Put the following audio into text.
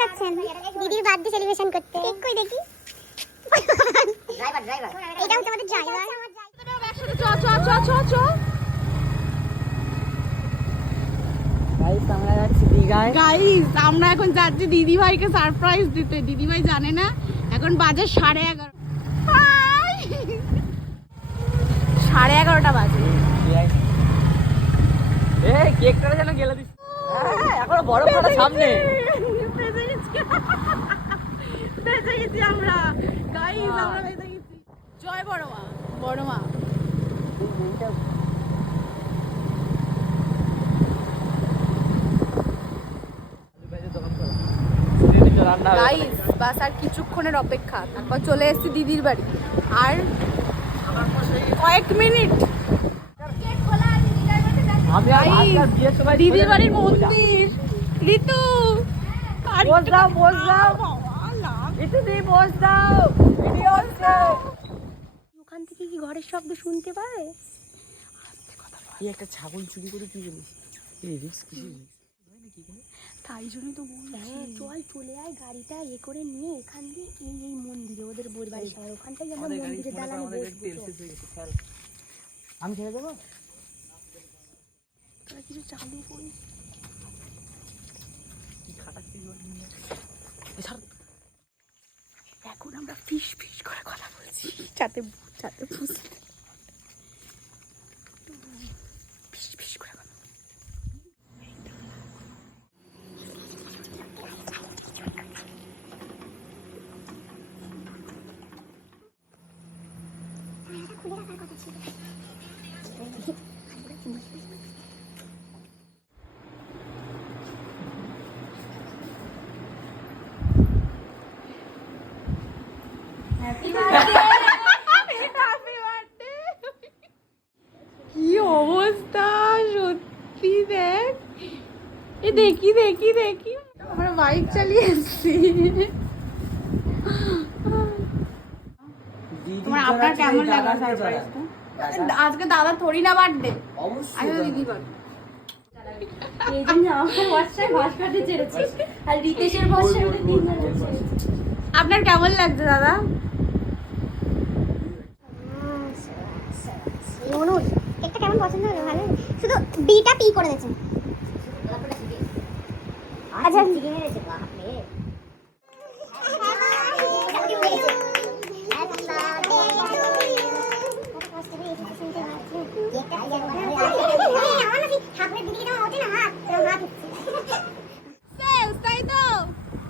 যাচ্ছেন দিদির birthday celebration করতে? কই দেখি। ড্রাইভার এটা হচ্ছে আমাদের ড্রাইভার। চ গাইস আমরা এখন যাচ্ছি দিদি ভাইকে সারপ্রাইজ দিতে। দিদি ভাই জানে না এখন বাজে 11:30। 11:30 বাজে। কেকটা যেন গেলে দিস। এখনো বড় বড় সামনে বেঁচে গেছি আমরা গাইস, আমরা বেঁচে গেছি। জয় বড় মা, বড় মা। গাইস বাস আর কিছুক্ষণের অপেক্ষা, তারপর চলে এসেছি দিদির বাড়ি। আর কয়েক মিনিট। দিদির বাড়ির মন্দির। ঋতু ওখান থেকে কি ঘরের শব্দ শুনতে পারে? একটা ছাগল চুরি করে কি জানিস? তাই জন্যই তো বলছি চল চলে আয়, গাড়িটা করে নিয়ে এখান দিয়ে এই মন্দিরে ওদের বাড়ির সবাই ওখানটাই আমরা মন্দিরে দাঁড়ানো বসবো। আমি ছেড়ে দেবো। তোরা কিছু চালু করি। এখন আমরা ফিস করে কথা বলছি যাতে বুঝতে ফিস করে কথা। খুলে রাখার কথা ছিল। কি অবস্থা সত্যি, দেখ দেখি আমরা বাইক চালিয়ে এসেছি। তোমার আপনার কেমন লাগলো সারপ্রাইজটা? আজকে দাদা থোড়ি না বার্থডে, আজকে দিদি বার্থডে। এই জন্য আমার ভরসায় ভাস্করকে ছেড়েছি, আর রিতেশের ভরসায় ওদের তিনজন আছে। আপনার কেমন লাগছে দাদা? মনুর কেকটা কেমন পছন্দ হলো? ভালো, শুধু বিটা পি করে দিয়েছেন। আচ্ছা